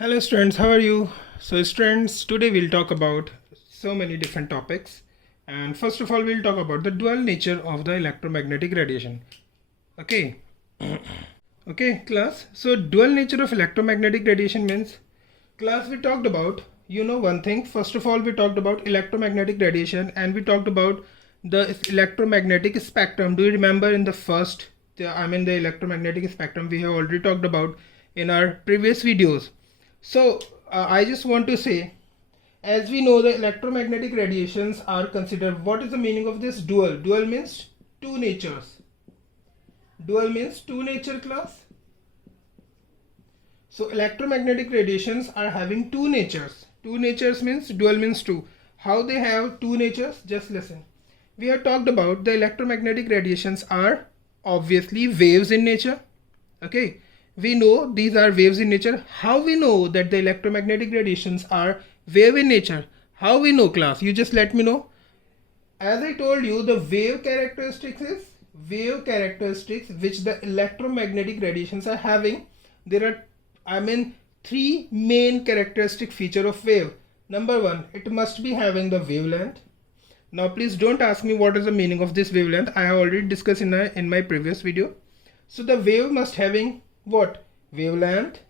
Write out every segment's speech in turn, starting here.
Hello students, how are you? So students, today we'll talk about so many different topics, and first of all we'll talk about the dual nature of the electromagnetic radiation. Okay. Okay class, so dual nature of electromagnetic radiation means, class, we talked about, one thing. First of all, we talked about electromagnetic radiation and we talked about the electromagnetic spectrum. Do you remember in the the electromagnetic spectrum we have already talked about in our previous videos. So I just want to say, as we know, the electromagnetic radiations are considered. What is the meaning of this dual? Dual means two natures. Dual means two nature, class. So electromagnetic radiations are having two natures. Two natures means dual means two. How they have two natures? Just listen. We have talked about the electromagnetic radiations are obviously waves in nature. Okay. We know these are waves in nature. How we know that the electromagnetic radiations are wave in nature? How we know, class? You just let me know. As I told you, the wave characteristics which the electromagnetic radiations are having. There are three main characteristic feature of wave. Number one, it must be having the wavelength. Now please don't ask me what is the meaning of this wavelength. I have already discussed in my previous video. So the wave must having what? Wavelength.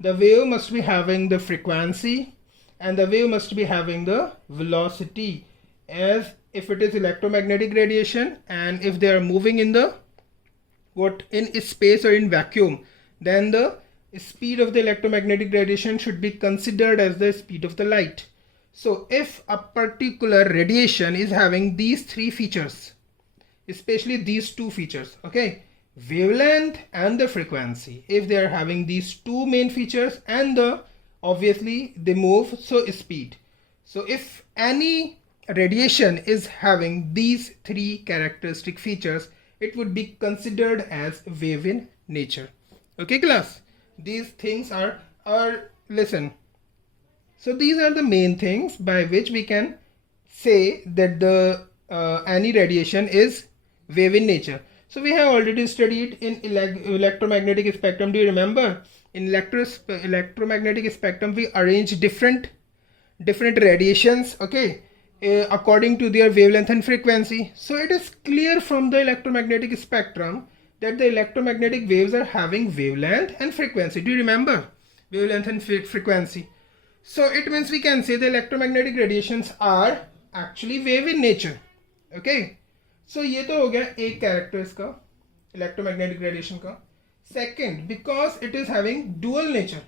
The wave must be having the frequency, and the wave must be having the velocity, as if it is electromagnetic radiation and if they are moving in the in space or in vacuum, then the speed of the electromagnetic radiation should be considered as the speed of the light. So if a particular radiation is having these three features, especially these two features, okay, wavelength and the frequency, if they are having these two main features, and obviously they move, so speed. So if any radiation is having these three characteristic features, it would be considered as wave in nature. Okay class, these things are listen. So these are the main things by which we can say that the any radiation is wave in nature. So we have already studied in electromagnetic spectrum. Do you remember? In electromagnetic spectrum, we arrange different radiations, okay, according to their wavelength and frequency. So it is clear from the electromagnetic spectrum that the electromagnetic waves are having wavelength and frequency. Do you remember? Wavelength and frequency. So it means we can say the electromagnetic radiations are actually wave in nature. Okay. So ये तो हो गया एक character इसका electromagnetic radiation का. Second, because it is having dual nature.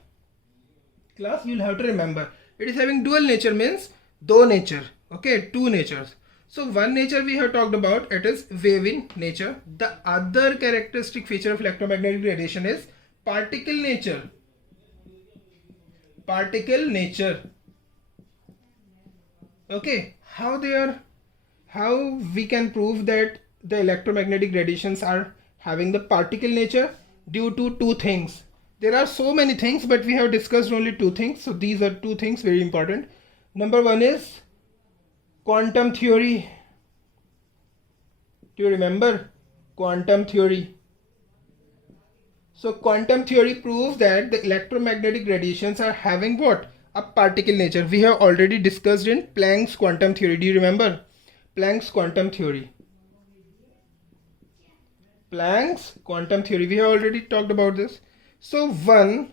Class, you'll have to remember, it is having dual nature means दो nature. Okay, two natures. So one nature we have talked about, it is wave in nature. The other characteristic feature of electromagnetic radiation is particle nature. Particle nature. Okay, how we can prove that the electromagnetic radiations are having the particle nature? Due to two things. There are so many things, but we have discussed only two things. So these are two things very important. Number one is quantum theory. Do you remember quantum theory? So quantum theory proves that the electromagnetic radiations are having what? A particle nature. We have already discussed in Planck's quantum theory. Do you remember? Planck's quantum theory. Planck's quantum theory. We have already talked about this. So one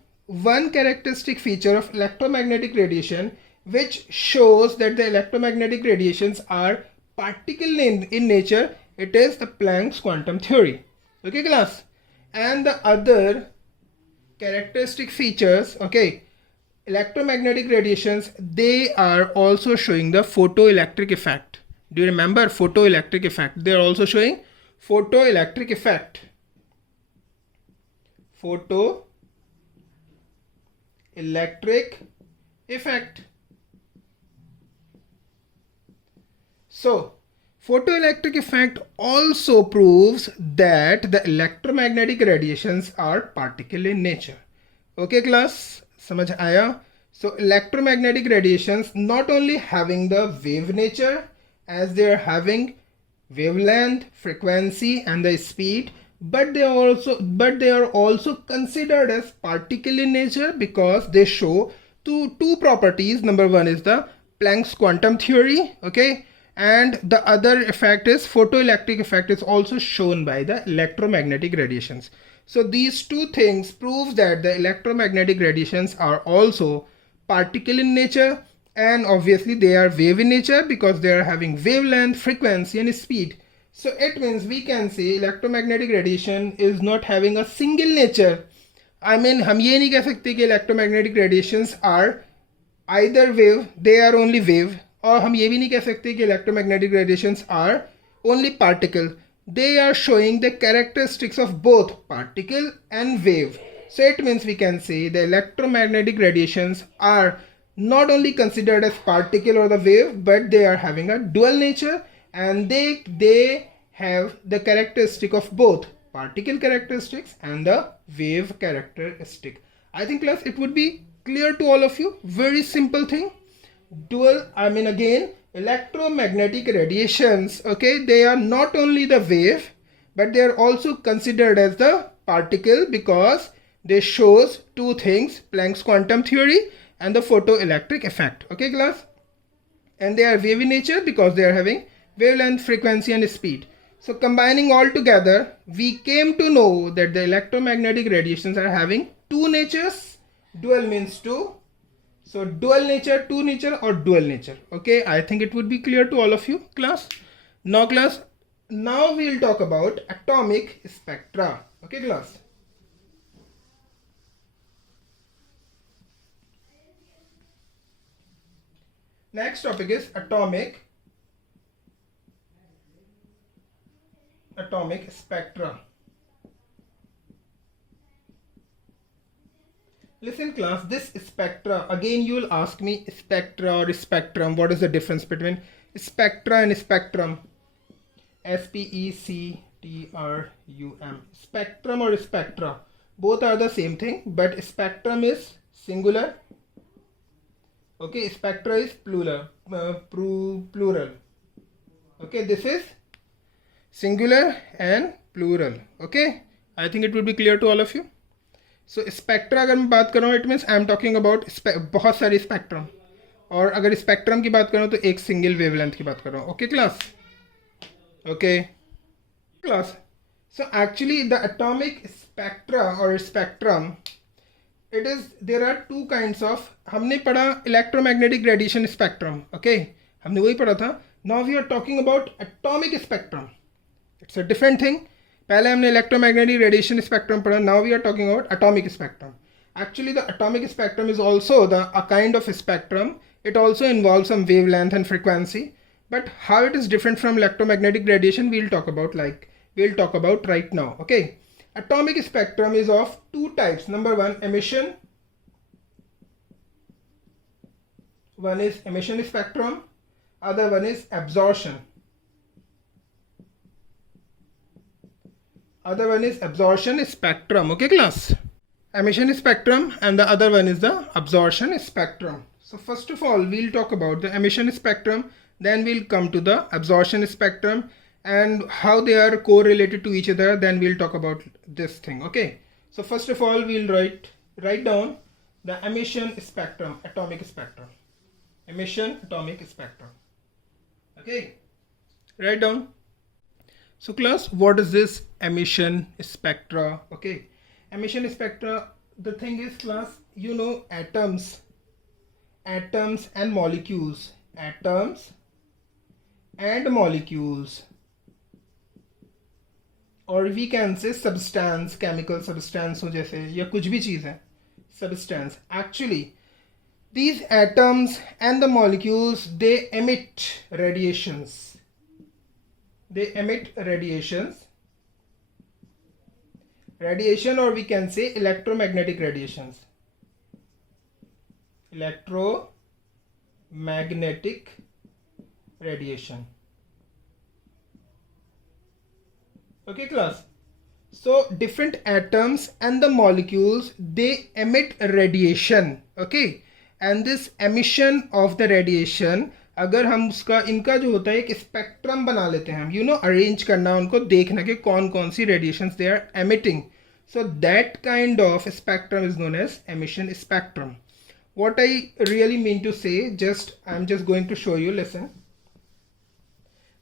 characteristic feature of electromagnetic radiation which shows that the electromagnetic radiations are particle in nature, it is the Planck's quantum theory. Okay class. And the other characteristic features, okay, electromagnetic radiations, they are also showing the photoelectric effect. Do you remember photoelectric effect? They are also showing photoelectric effect. Photoelectric effect. So photoelectric effect also proves that the electromagnetic radiations are particle in nature. Okay class, समझ आया? So electromagnetic radiations not only having the wave nature, as they are having wavelength, frequency and the speed, but they are also considered as particle in nature because they show two properties. Number one is the Planck's quantum theory, okay, and the other effect is photoelectric effect is also shown by the electromagnetic radiations. So these two things proves that the electromagnetic radiations are also particle in nature, and obviously they are wave in nature because they are having wavelength, frequency and speed. So it means we can say electromagnetic radiation is not having a single nature. I mean, हम ये नहीं कह सकते कि electromagnetic radiations are either wave, they are only wave, और हम ये भी नहीं कह सकते कि electromagnetic radiations are only particle. They are showing the characteristics of both particle and wave. So it means we can say the electromagnetic radiations are not only considered as particle or the wave, but they are having a dual nature, and they have the characteristic of both particle characteristics and the wave characteristic. I think class it would be clear to all of you. Very simple thing. Dual, I mean again, electromagnetic radiations, okay, they are not only the wave, but they are also considered as the particle because they shows two things, Planck's quantum theory and the photoelectric effect, okay class, and they are wave in nature because they are having wavelength, frequency and speed. So combining all together, we came to know that the electromagnetic radiations are having two natures. Dual means two. So dual nature, two nature or dual nature. Okay, I think it would be clear to all of you class. Now class, now we will talk about atomic spectra. Okay class. Next topic is atomic spectra. Listen class, this spectra, again you will ask me spectra or spectrum, what is the difference between spectra and spectrum? S-P-E-C-T-R-U-M. Spectrum or spectra, both are the same thing, but spectrum is singular, okay, spectra is plural. Okay, this is singular and plural. Okay, I think it would be clear to all of you. So spectra अगर मैं बात कर रहा हूँ, it means I am talking about बहुत सारे spectrum, और अगर स्पेक्ट्रम की बात कर रहा हूँ तो एक सिंगल वेवलेंथ की बात कर रहा हूँ. Okay class, okay class. So actually the atomic spectra और spectrum, it is there are two kinds of, हमने पढ़ा इलेक्ट्रोमैग्नेटिक रेडिएशन स्पेक्ट्रम, ओके, हमने वही पढ़ा था. Now we are talking about atomic spectrum, it's a different thing. पहले हमने electromagnetic radiation spectrum पढ़ा, now we are talking about atomic spectrum. Actually the atomic spectrum is also a kind of spectrum. It also involves some wavelength and frequency, but how it is different from electromagnetic radiation we'll talk about right now. Okay, atomic spectrum is of two types. Number one, emission. One is emission spectrum, other one is absorption. Other one is absorption spectrum. Okay class, emission spectrum, and the other one is the absorption spectrum. So first of all we'll talk about the emission spectrum, then we'll come to the absorption spectrum and how they are correlated to each other, then we'll talk about this thing. Okay, so first of all we'll write down the emission spectrum, atomic spectrum, emission atomic spectrum. Okay, write down. So class, what is this emission spectra? Okay, emission spectra, the thing is class, you know atoms and molecules, atoms and molecules, or we can say substance, chemical substance हो जैसे, या कुछ भी चीज़ है substance. Actually these atoms and the molecules, they emit radiations, radiation, or we can say electromagnetic radiations, electromagnetic radiation. Okay class, so different atoms and the molecules, they emit radiation. Okay, and this emission of the radiation, अगर हम उसका इनका जो होता है एक spectrum बना लेते हैं हम, यू नो, अरेंज करना, उनको देखना कि कौन कौन सी radiations they are emitting, so that kind of spectrum is known as emission spectrum. What I really mean to say, just I'm just going to show you, listen.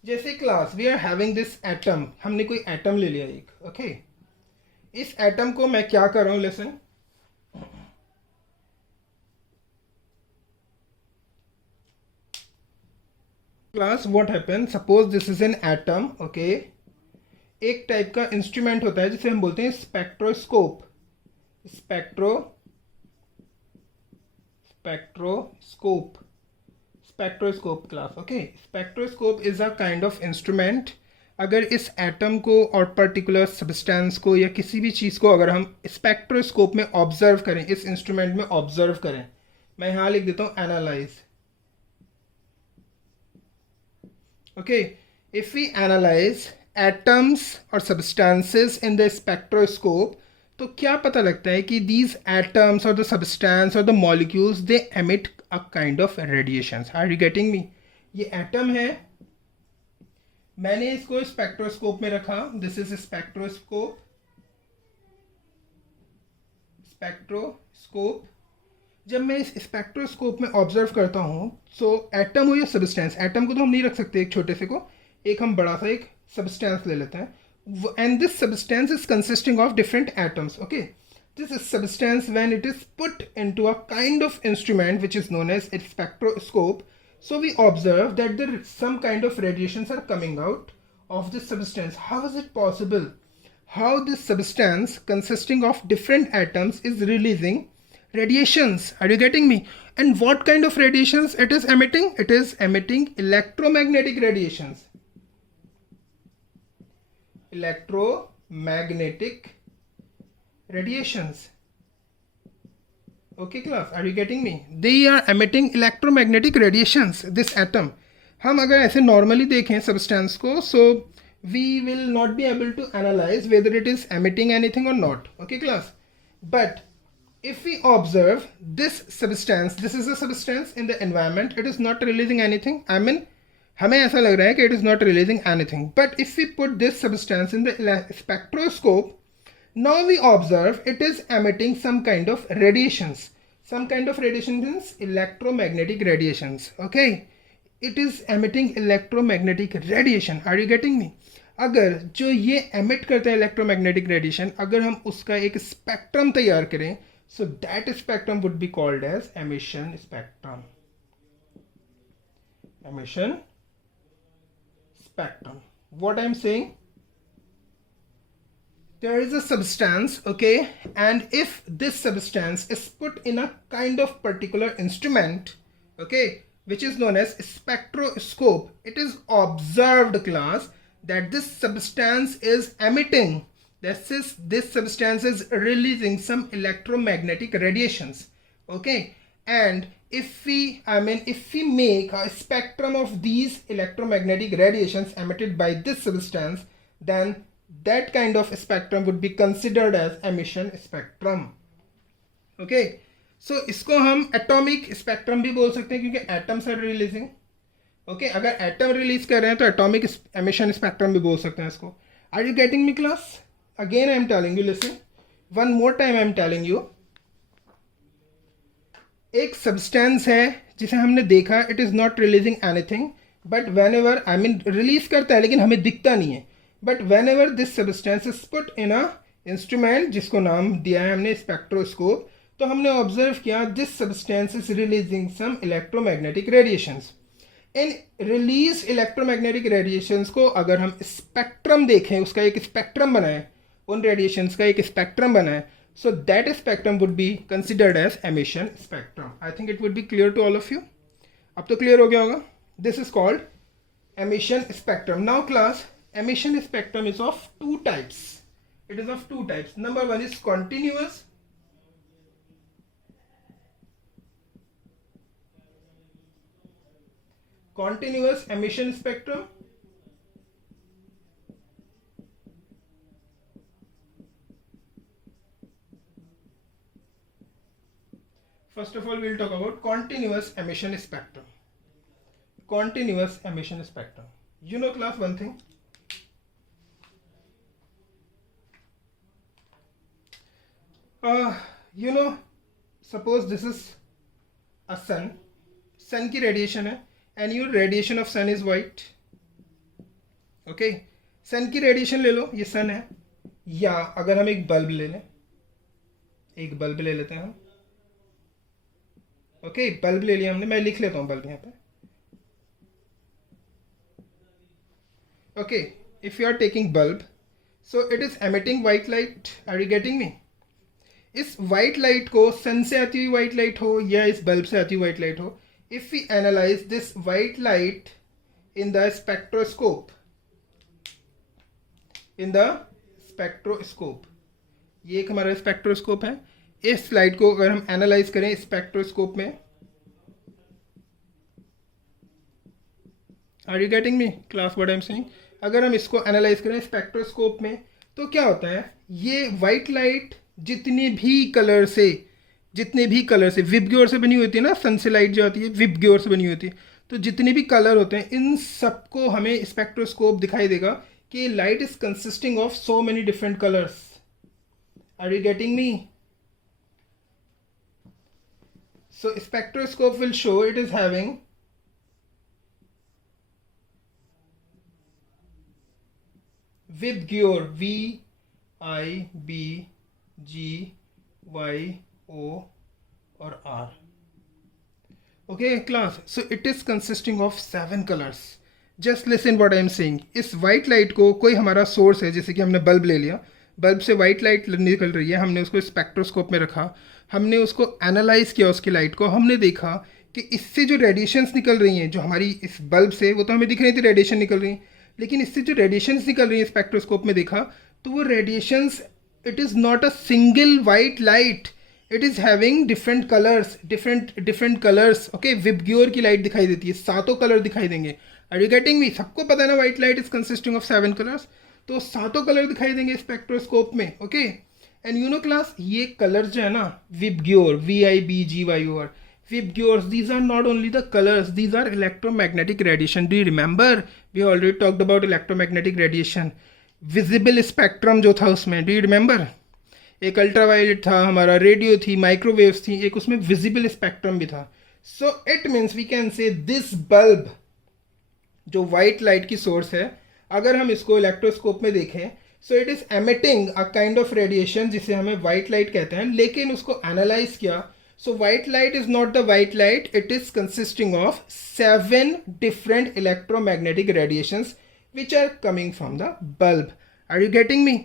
जैसे class we are having this atom, हमने कोई atom ले लिया एक, okay इस atom को मैं क्या कर रहा हूं, listen, class what happen, suppose this is an atom, okay एक टाइप का इंस्ट्रूमेंट होता है जिसे हम बोलते हैं spectroscope, spectro spectroscope spectroscope class, okay spectroscope is a kind of instrument. अगर इस एटम को और पर्टिकुलर सब्सटेंस को या किसी भी चीज़ को अगर हम स्पेक्ट्रोस्कोप में ऑब्जर्व करें, इस इंस्ट्रूमेंट में ऑब्जर्व करें, मैं यहाँ लिख देता हूँ analyse, okay if we analyse atoms और सब्सटेंसेस इन द स्पेक्ट्रोस्कोप, तो क्या पता लगता है कि दीज एटम्स और द सब्सटेंस और the molecules they emit a kind of radiations. Are you getting me? ये एटम है, मैंने इसको स्पेक्ट्रोस्कोप में रखा, दिस इज स्पेक्ट्रोस्कोप, स्पेक्ट्रोस्कोप। जब मैं इस स्पेक्ट्रोस्कोप में ऑब्जर्व करता हूँ, सो एटम हो या सब्सटेंस, एटम को तो हम नहीं रख सकते एक छोटे से को, एक हम बड़ा सा एक सब्सटेंस ले लेते हैं, and this substance is consisting of different atoms, okay this is substance when it is put into a kind of instrument which is known as a spectroscope, so we observe that there some kind of radiations are coming out of this substance. How is it possible? How this substance consisting of different atoms is releasing radiations? Are you getting me? And what kind of radiations it is emitting? It is emitting electromagnetic radiations, electromagnetic radiations, okay class, are you getting me? They are emitting electromagnetic radiations, this atom. हम अगर ऐसे normally देखें substance को, सो we will not be able to analyze whether it is emitting anything or not, okay class, but if we observe this substance, this is a substance in the environment, it is not releasing anything, I mean हमें ऐसा लग रहा है कि it is not releasing anything, but if we put this substance in the spectroscope, now we observe it is emitting some kind of radiations, some kind of radiation means electromagnetic radiations, okay it is emitting electromagnetic radiation. Are you getting me? अगर जो ये emit करता है electromagnetic radiation, अगर हम उसका एक spectrum तैयार करें, so that spectrum would be called as emission spectrum, emission spectrum. What I'm saying, there is a substance, okay, and if this substance is put in a kind of particular instrument, okay, which is known as spectroscope, it is observed class that this substance is emitting, this substance is releasing some electromagnetic radiations, okay, and if we make a spectrum of these electromagnetic radiations emitted by this substance, then that kind of spectrum would be considered as emission spectrum, okay. So इसको हम atomic spectrum भी बोल सकते हैं क्योंकि atoms are releasing, okay, अगर atom release कर रहे हैं तो atomic emission spectrum भी बोल सकते हैं इसको। Are you getting me class? Again I am telling you, listen, one more time I am telling you, एक सब्सटेंस है जिसे हमने देखा, it is not releasing anything, but when ever release करता है लेकिन हमें दिखता नहीं है, but when ever this substance is put in a instrument जिसको नाम दिया है हमने स्पेक्ट्रोस्कोप, तो हमने ऑब्जर्व किया this substance is releasing some electromagnetic radiations. इन रिलीज इलेक्ट्रोमैग्नेटिक रेडिएशंस को अगर हम स्पेक्ट्रम देखें, उसका एक स्पेक्ट्रम बनाएं, उन रेडिएशंस का एक स्पेक्ट्रम बनाएं, so that spectrum would be considered as emission spectrum. I think it would be clear to all of you. अब तो clear हो गया होगा. This is called emission spectrum. Now class, emission spectrum is of two types. It is of two types. Number one is continuous. Continuous emission spectrum. First of all, we'll talk about continuous emission spectrum. continuous emission spectrum. You know class one thing, you know, suppose this is a sun की radiation है, and your radiation of sun is white. Okay, sun की radiation ले लो, ये sun है, या अगर हम एक बल्ब ले लें, एक बल्ब ले लेते हैं हम. ओके, बल्ब ले लिया हमने, मैं लिख लेता हूँ बल्ब यहाँ पे. Okay, if you are taking bulb, so it is emitting white light. Are you getting me? इस वाइट लाइट को सन से आती हुई वाइट लाइट हो या इस बल्ब से आती हुई वाइट लाइट हो, if we analyse this white light in the spectroscope, in the spectroscope, ये एक हमारा स्पेक्ट्रोस्कोप है. इस लाइट को अगर हम एनालाइज करें स्पेक्ट्रोस्कोप में, are you getting me class what I am saying? अगर हम इसको एनालाइज करें स्पेक्ट्रोस्कोप में, तो क्या होता है, ये वाइट लाइट जितने भी कलर से विबग्योर से बनी होती है ना, सन से लाइट जो आती है विबग्योर से बनी होती है, तो जितने भी कलर होते हैं इन सबको हमें स्पेक्ट्रोस्कोप दिखाई देगा कि light is consisting of so many different colours. Are you getting me? So spectroscope will show it is having Vibgyor, VIBGYO और R. Okay class, so it is consisting of 7 colors. Just listen what I am saying. इस white light को कोई हमारा source है, जैसे कि हमने bulb ले लिया, बल्ब से वाइट लाइट निकल रही है, हमने उसको स्पेक्ट्रोस्कोप में रखा, हमने उसको एनालाइज किया उसकी लाइट को, हमने देखा कि इससे जो रेडिएशंस निकल रही हैं जो हमारी इस बल्ब से, वो तो हमें दिख रही थी रेडिएशन निकल रही हैं, लेकिन इससे जो रेडिएशंस निकल रही हैं स्पेक्ट्रोस्कोप में देखा तो वो radiations, it is not a single white light, it is having different colours, different colours. Okay, VIBGYOR की लाइट दिखाई देती है, 7 कलर दिखाई देंगे. Are you getting me? सबको पता है ना white light is consisting of 7 colours, तो 7 कलर दिखाई देंगे स्पेक्ट्रोस्कोप में. Okay, and you know class, ये कलर्स जो है ना, VIBGYOR, VIBGYOR, VIBGYORs, these are not only the colours, these are electromagnetic radiation. Do you remember we already talked about electromagnetic radiation. Visible spectrum जो था उसमें, do you remember, एक ultraviolet था हमारा, रेडियो थी, माइक्रोवेव्स थी, एक उसमें विजिबल स्पेक्ट्रम भी था. So it means we can say this bulb जो वाइट लाइट की सोर्स है, अगर हम इसको इलेक्ट्रोस्कोप में देखें, so it is emitting a kind of radiation जिसे हमें वाइट लाइट कहते हैं. लेकिन उसको एनालाइज किया, so white light is not the white light, it is consisting of 7 different electromagnetic radiations which are coming from the bulb. Are you getting me?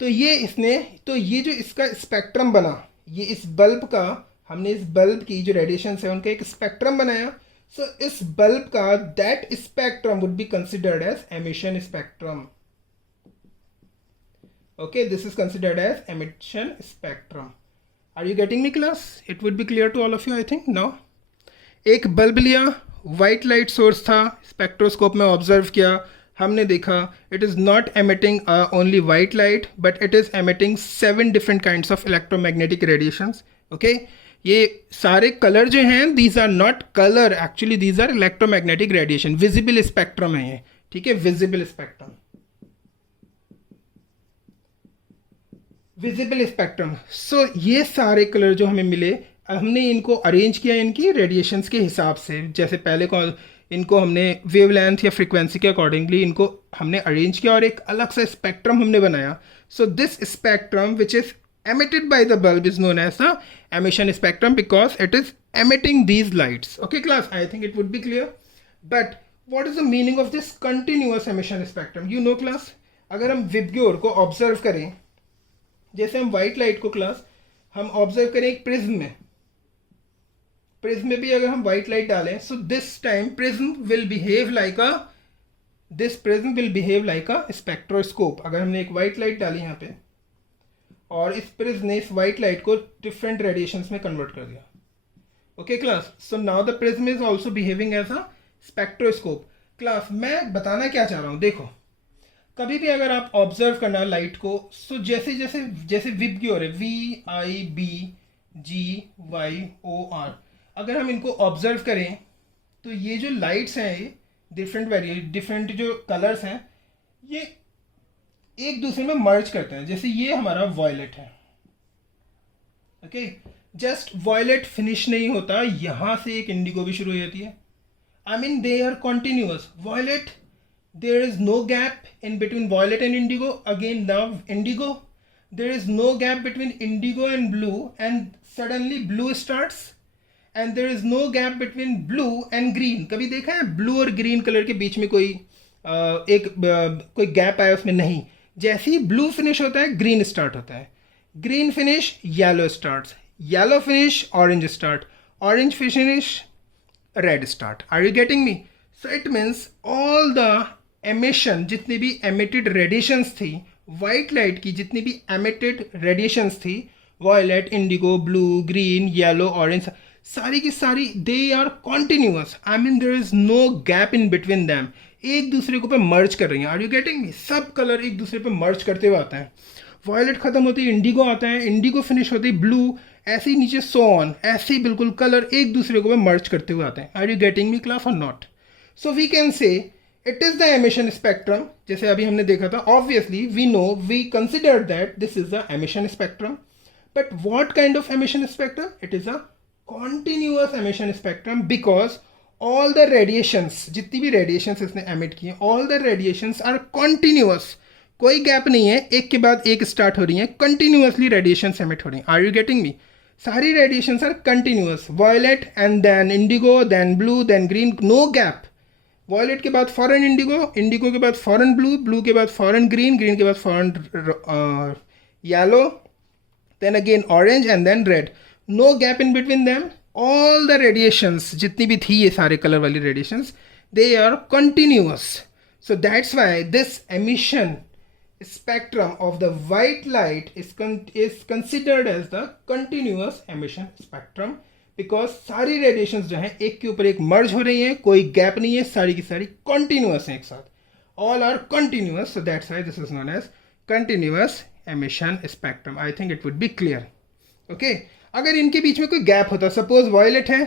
तो ये जो इसका स्पेक्ट्रम बना, ये इस बल्ब का, हमने इस बल्ब की जो रेडिएशंस है उनका एक स्पेक्ट्रम बनाया. So इस बल्ब का that spectrum would be considered as emission spectrum. Okay, this is considered as emission spectrum. Are you getting me class? It would be clear to all of you I think now. एक bulb लिया, white light source था, spectroscope में observe किया, हमने देखा it is not emitting only white light but it is emitting 7 different kinds of electromagnetic radiations. Okay, ये सारे colour जो हैं these are not colour, actually these are electromagnetic radiation. Visible spectrum है ये, ठीक है, visible spectrum, visible spectrum. So ये सारे कलर जो हमें मिले, हमने इनको अरेंज किया इनकी रेडिएशंस के हिसाब से. जैसे पहले को इनको हमने वेवलेंथ या फ्रीक्वेंसी के अकॉर्डिंगली इनको हमने अरेंज किया और एक अलग सा स्पेक्ट्रम हमने बनाया. सो this spectrum which is emitted by the bulb is known as the emission spectrum because it is emitting these lights. Okay class, I think it would be clear. But what is the meaning of this continuous emission spectrum? You know class, अगर हम VIBGYOR को observe करें, जैसे हम white light को class हम observe करें एक प्रिज्म में, प्रिज्म में भी अगर हम वाइट लाइट डालें, so this time prism will behave like a spectroscope. अगर हमने एक वाइट लाइट डाली यहाँ पे और इस प्रिज्म ने इस वाइट लाइट को डिफरेंट रेडिएशंस में कन्वर्ट कर दिया. Okay class, so now the prism is also behaving as a spectroscope. Class मैं बताना क्या चाह रहा हूँ, देखो कभी भी अगर आप ऑब्जर्व करना लाइट को, सो जैसे विबग्योर है, VIBGYOR, अगर हम इनको ऑब्जर्व करें तो ये जो लाइट्स हैं, ये डिफरेंट जो कलर्स हैं, ये एक दूसरे में मर्ज करते हैं। जैसे ये हमारा वॉयलेट है, ओके, जस्ट वॉयलेट फिनिश नहीं होता, यहाँ से एक इंडिगो भी शुरू हो जाती है। I mean they are continuous. Violet, there is no gap in between violet and indigo. Again now indigo, there is no gap between indigo and blue, and suddenly blue starts, and there is no gap between blue and green. कभी देखा है blue और green colour के बीच में कोई कोई gap आया उसमें? नहीं। जैसे ही blue फिनिश होता है green स्टार्ट होता है, green finish yellow start, yellow finish orange start, orange finish red start. Are you getting me? So it means all the emission, जितनी भी emitted radiations थी white light की, जितनी भी emitted radiations थी, violet, indigo, blue, green, yellow, orange, सारी की सारी they are continuous. I mean there is no gap in between them. एक दूसरे को पे मर्ज कर रही हैं। Are you getting me? सब कलर एक दूसरे पे मर्ज करते हुए आते हैं। वॉयलेट खत्म होती है इंडिगो आता है, इंडिगो फिनिश होती है ब्लू, ऐसे ही नीचे सो ऑन, ऐसे ही बिल्कुल कलर एक दूसरे को मर्ज करते हुए आते हैं। Are you getting me class और not? So we can say it is the emission spectrum. जैसे अभी हमने देखा था, obviously we know, we consider that this is the emission spectrum, but what kind of emission spectrum? It is a continuous emission spectrum, because all the radiations, जितनी भी radiations इसने emit किए, all the radiations are continuous, कोई gap नहीं है, एक के बाद एक स्टार्ट हो रही हैं, कंटिन्यूअसली रेडिएशंस एमिट हो रही हैं। Are you getting me? सारी radiations are continuous, violet and then indigo, then blue, then green, no gap. Violet के बाद फॉरन इंडिगो, इंडिगो के बाद फॉरन ब्लू, ब्लू के बाद फॉरन ग्रीन, ग्रीन के बाद फॉरन yellow, then again orange and then red, no gap in between them. All the radiations जितनी भी थी, ये सारे कलर वाली radiations, they are continuous. So that's why this emission spectrum of the white light is considered as the continuous emission spectrum, because सारी radiations जो हैं एक के ऊपर एक मर्ज हो रही हैं, कोई गैप नहीं है, सारी की सारी कंटिन्यूअस हैं एक साथ, all are continuous. So that's why this is known as continuous emission spectrum. I think it would be clear. Okay, अगर इनके बीच में कोई गैप होता, सपोज वॉयलेट है,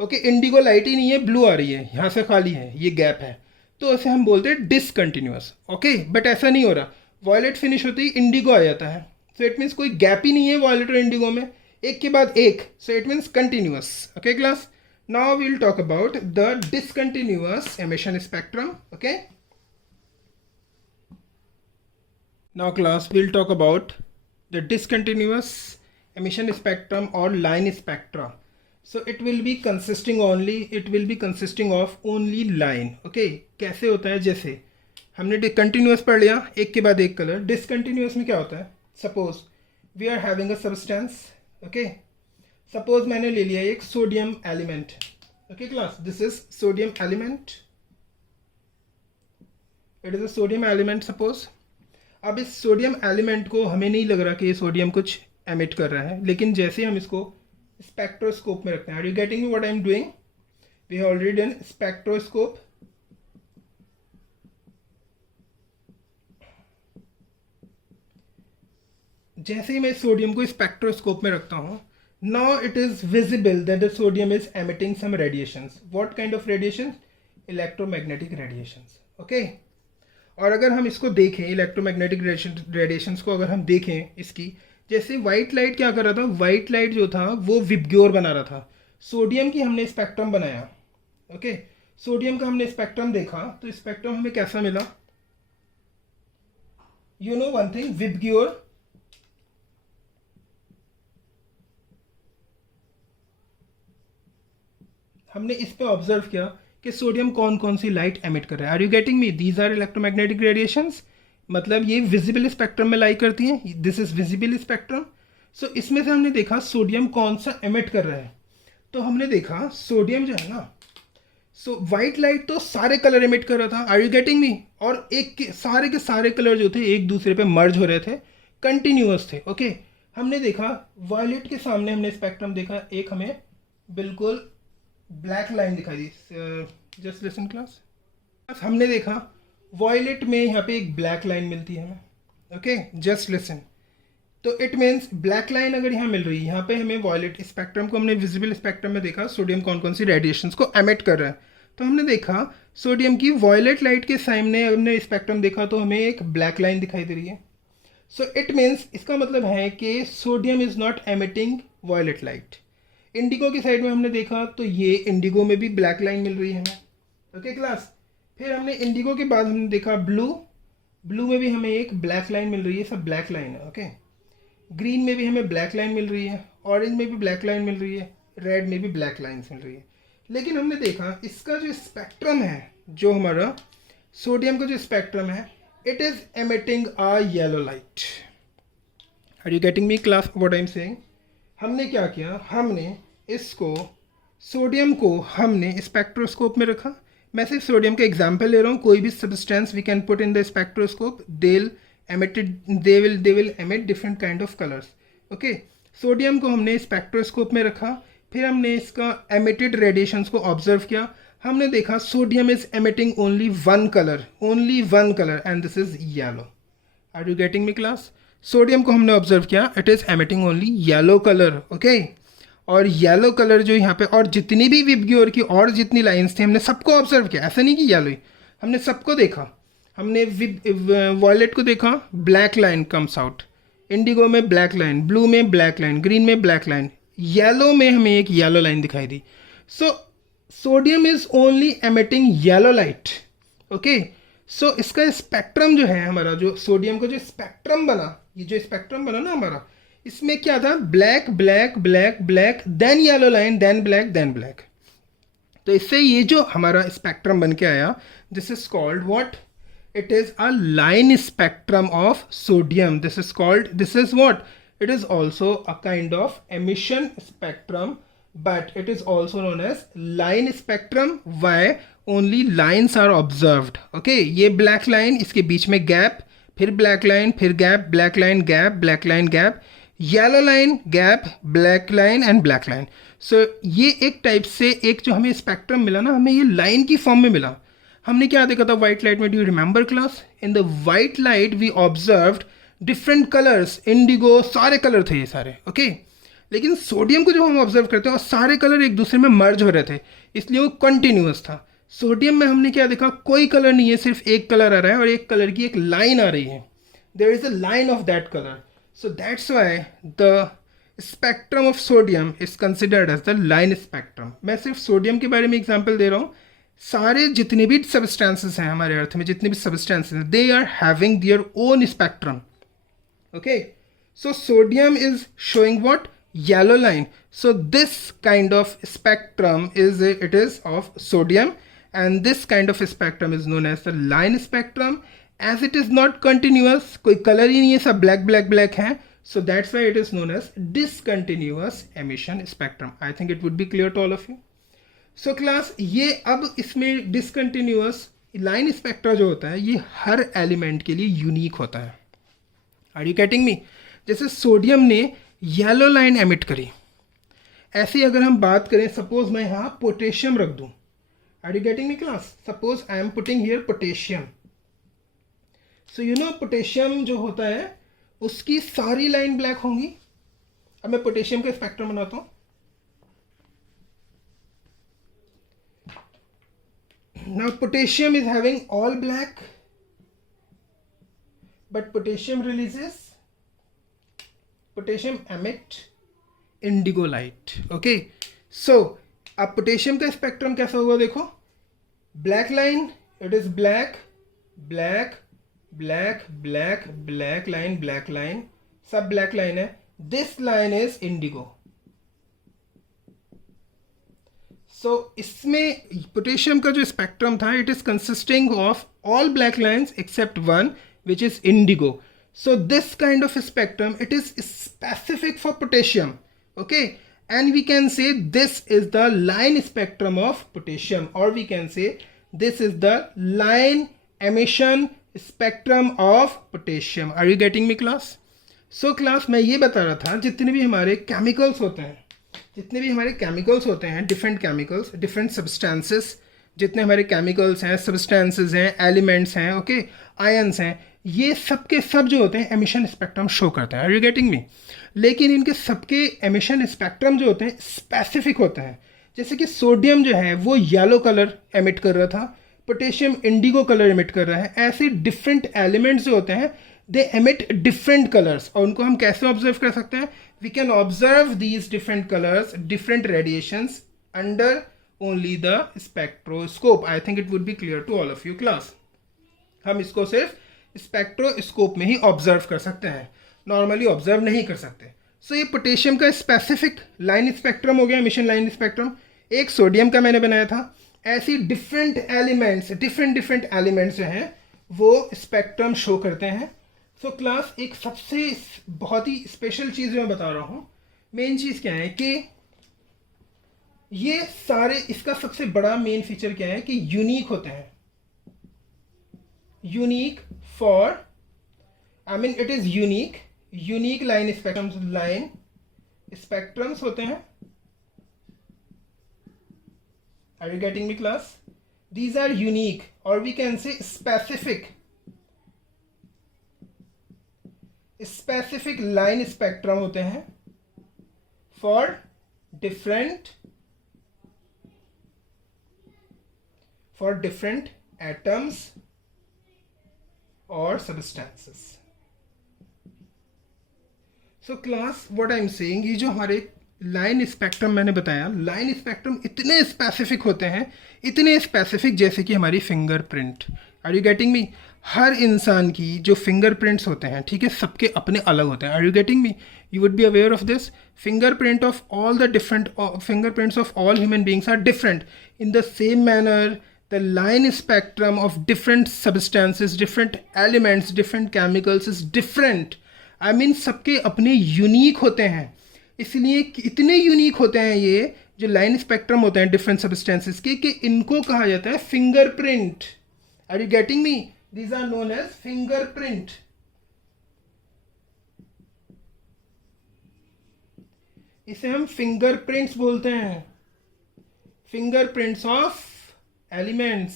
ओके, इंडिगो लाइट ही नहीं है, ब्लू आ रही है, यहाँ से खाली है, ये गैप है, तो ऐसे हम बोलते हैं डिसकंटिन्यूअस। ओके, बट ऐसा नहीं हो रहा, वॉयलेट फिनिश होती ही इंडिगो आ जाता है, सो इट मीन्स कोई गैप ही नहीं है वॉयलेट और इंडिगो में, एक के बाद एक, so it means continuous. Okay class, now we will talk about the discontinuous emission spectrum. Okay, now class we will talk about the discontinuous emission spectrum or line spectra. So it will be consisting of only line. Okay, कैसे होता है? जैसे हमने continuous पढ़ लिया, एक के बाद एक कलर। डिसकंटिन्यूअस में क्या होता है? Suppose we are having a substance, okay, suppose मैंने ले लिया एक sodium element. Okay class, this is sodium element, it is a sodium element suppose. अब इस सोडियम एलिमेंट को हमें नहीं लग रहा कि ये सोडियम कुछ एमिट कर रहा है, लेकिन जैसे हम इसको स्पेक्ट्रोस्कोप में रखते हैं, are you getting me what I am doing? We have already done spectroscope. जैसे ही मैं सोडियम को स्पेक्ट्रोस्कोप में रखता हूं, now it is visible that the sodium is emitting some radiations. What kind of radiations? Electromagnetic radiations. Okay, और अगर हम इसको देखें, इलेक्ट्रोमैग्नेटिक रेडिएशंस को अगर हम देखें, इसकी जैसे वाइट लाइट क्या कर रहा था, वाइट लाइट जो था वो विबग्योर बना रहा था, सोडियम की हमने स्पेक्ट्रम बनाया। ओके, सोडियम का हमने स्पेक्ट्रम देखा, तो स्पेक्ट्रम हमें कैसा मिला? You know one thing, VIBGYOR, हमने इस पे ऑब्जर्व किया कि सोडियम कौन कौन सी लाइट एमिट कर रहा है। Are you getting me? These are electromagnetic radiations, मतलब ये विजिबल स्पेक्ट्रम में लाई करती हैं, this is visible spectrum. So इसमें से हमने देखा सोडियम कौन सा एमिट कर रहा है, तो हमने देखा सोडियम जो है ना, सो वाइट लाइट तो सारे कलर एमिट कर रहा था, आर यू गेटिंग मी, और एक के सारे कलर जो थे एक दूसरे पे मर्ज हो रहे थे, कंटिन्यूअस थे। ओके, हमने देखा वायलेट के सामने हमने स्पेक्ट्रम देखा, एक हमें बिल्कुल ब्लैक लाइन दिखाई दी। जस्ट लिसन क्लास, हमने देखा वॉयलेट में यहाँ पे एक ब्लैक लाइन मिलती है हमें। ओके, जस्ट लिसन, तो इट मीन्स ब्लैक लाइन अगर यहाँ मिल रही है, यहाँ पे हमें वॉयलेट स्पेक्ट्रम को हमने विजिबल स्पेक्ट्रम में देखा सोडियम कौन कौन सी रेडिएशंस को एमिट कर रहा है। तो हमने देखा सोडियम की वॉयलेट लाइट के सामने हमने स्पेक्ट्रम देखा तो हमें एक ब्लैक लाइन दिखाई दे रही है। सो इट मीन्स इसका मतलब है कि sodium is not emitting violet light. Indigo की साइड में हमने देखा तो ये इंडिगो में भी ब्लैक लाइन मिल रही है हमें। ओके क्लास, फिर हमने इंडिगो के बाद हमने देखा ब्लू, ब्लू में भी हमें एक ब्लैक लाइन मिल रही है, सब ब्लैक लाइन है। ओके, ग्रीन में भी हमें ब्लैक लाइन मिल रही है, ऑरेंज में भी ब्लैक लाइन मिल रही है, रेड में भी ब्लैक लाइन्स मिल रही है। लेकिन हमने देखा इसका जो स्पेक्ट्रम है, जो हमारा सोडियम का जो स्पेक्ट्रम है, it is emitting a yellow light. Are you getting me class what I am saying? हमने क्या किया, हमने इसको सोडियम को हमने स्पेक्ट्रोस्कोप में रखा। मैं सिर्फ सोडियम का एग्जाम्पल ले रहा हूँ, कोई भी substance we can put in the spectroscope, they will emit different kind of colours. Okay, sodium को हमने स्पेक्ट्रोस्कोप में रखा, फिर हमने इसका एमिटेड रेडिएशंस को ऑब्जर्व किया। हमने देखा sodium is emitting only one colour and this is yellow. Are you getting me class? Sodium को हमने ऑब्जर्व किया, it is emitting only yellow colour. Okay, और येलो कलर जो यहाँ पे, और जितनी भी विबग्योर की और जितनी लाइंस थी हमने सबको ऑब्जर्व किया, ऐसा नहीं कि येलो ही, हमने सबको देखा। हमने वॉयलेट को देखा, black line comes out, indigo में ब्लैक लाइन, ब्लू में ब्लैक लाइन, ग्रीन में ब्लैक लाइन, येलो में हमें एक येलो लाइन दिखाई दी। So sodium is only emitting yellow light. Okay, so इसका स्पेक्ट्रम जो है हमारा, जो सोडियम का जो स्पेक्ट्रम बना, ये जो स्पेक्ट्रम बना ना हमारा, इसमें क्या था, black black black black, then yellow line, then black, then black. तो इससे ये जो हमारा स्पेक्ट्रम बन के आया, this is called what, it is a line spectrum of sodium. This is what, it is also a kind of emission spectrum, but it is also known as line spectrum. Why? Only lines are observed. Okay, ये black line, इसके बीच में gap, फिर black line, फिर gap, black line, gap, black line, gap, yellow line, gap, black line and black line. So ये एक type से एक जो हमें स्पेक्ट्रम मिला ना, हमें ये लाइन की फॉर्म में मिला। हमने क्या देखा था व्हाइट लाइट में, do you remember class? In the white light we observed different colours, indigo, सारे कलर थे ये सारे। ओके, लेकिन सोडियम को जो हम ऑब्जर्व करते हैं और सारे कलर एक दूसरे में मर्ज हो रहे थे, इसलिए वो कंटिन्यूअस था। सोडियम में हमने क्या देखा, कोई कलर नहीं है, सिर्फ एक कलर आ रहा है और एक कलर की एक लाइन आ रही है, there is a line of that colour. So that's why the spectrum of sodium is considered as the line spectrum. मैं सिर्फ सोडियम के बारे में एग्जाम्पल दे रहा हूँ, सारे जितने भी सब्सटेंसेस हैं हमारे अर्थ में, जितने भी सब्सटेंसेस हैं, they are having their own spectrum. Okay, so sodium is showing what, yellow line. So this kind of spectrum is of sodium, and this kind of spectrum is known as the line spectrum. As it is not continuous, कोई color ही नहीं है, सब black black black है, so that's why it is known as discontinuous emission spectrum. I think it would be clear to all of you. So class, ये अब इसमें discontinuous line spectra जो होता है, ये हर element के लिए unique होता है। Are you getting me? जैसे सोडियम ने येलो लाइन एमिट करी, ऐसे अगर हम बात करें, सपोज मैं यहाँ पोटेशियम रख दूँ, are you getting me class? Suppose I am putting here potassium. So you know potassium जो होता है उसकी सारी लाइन ब्लैक होंगी। अब मैं पोटेशियम का स्पेक्ट्रम बनाता हूँ। Now potassium is having all black, but potassium emit indigo light. Okay, so अब पोटेशियम का स्पेक्ट्रम कैसा होगा, देखो, black line, it is black black black black black line, black line, सब ब्लैक लाइन है, दिस लाइन इज इंडिगो। सो इसमें potassium का जो स्पेक्ट्रम था, it is consisting of all black lines except one, which is indigo. So this kind of a spectrum, it is specific for potassium. Okay, and we can say this is the line spectrum of potassium, or we can say this is the line emission spectrum of potassium. Are you getting me class? So class, मैं ये बता रहा था, जितने भी हमारे chemicals होते हैं, different chemicals, different substances, जितने हमारे केमिकल्स हैं, सब्सटेंसेस हैं, एलिमेंट्स हैं, ओके, आयंस हैं, ये सब के सब जो होते हैं एमिशन स्पेक्ट्रम शो करते हैं, आर यू गेटिंग मी? लेकिन इनके सबके एमिशन स्पेक्ट्रम जो होते हैं स्पेसिफिक होते हैं। जैसे कि सोडियम जो है वो येलो कलर एमिट कर रहा था, पोटेशियम इंडिगो कलर एमिट कर रहा है। ऐसे डिफरेंट एलिमेंट्स जो होते हैं दे एमिट डिफरेंट कलर्स, और उनको हम कैसे ऑब्जर्व कर सकते हैं? We can observe these different colours, different radiations under only the spectroscope. I think it would be clear to all of you class. हम इसको सिर्फ स्पेक्ट्रोस्कोप में ही ऑब्जर्व कर सकते हैं, नॉर्मली ऑब्जर्व नहीं कर सकते। सो ये पोटेशियम का स्पेसिफिक लाइन स्पेक्ट्रम हो गया, एमिशन लाइन स्पेक्ट्रम। एक सोडियम का मैंने बनाया था। ऐसी डिफरेंट एलिमेंट्स, डिफरेंट एलिमेंट्स जो हैं वो स्पेक्ट्रम शो करते हैं। सो क्लास एक सबसे बहुत ही स्पेशल चीज़ मैं बता रहा हूँ। मेन चीज़ क्या है कि ये सारे, इसका सबसे बड़ा मेन फीचर क्या है कि यूनिक होते हैं। Unique for, I mean it is unique, unique line spectrums, line spectrums होते हैं। Are you getting me class? These are unique और we can say specific, specific line spectrum होते हैं फॉर डिफरेंट एटम्स और substances. So class, what I am saying, ये जो हमारे line spectrum मैंने बताया, लाइन स्पेक्ट्रम इतने स्पेसिफिक होते हैं, इतने स्पेसिफिक जैसे कि हमारी fingerprint. Are you getting me? हर इंसान की जो फिंगरप्रिंट्स होते हैं, ठीक है, सबके अपने अलग होते हैं। Are you getting me? You would be aware of this. Fingerprint of all the different fingerprints of all human beings are different. In the same manner the line spectrum of different substances, different elements, different chemicals is different. I mean सबके अपने unique होते हैं, इसलिए इतने unique होते हैं ये जो लाइन स्पेक्ट्रम होते हैं डिफरेंट सब्सटेंसेस के, कि इनको कहा जाता है fingerprint. Are you getting me? These are known as fingerprint. इसे हम फिंगरप्रिंट्स बोलते हैं, fingerprints of elements.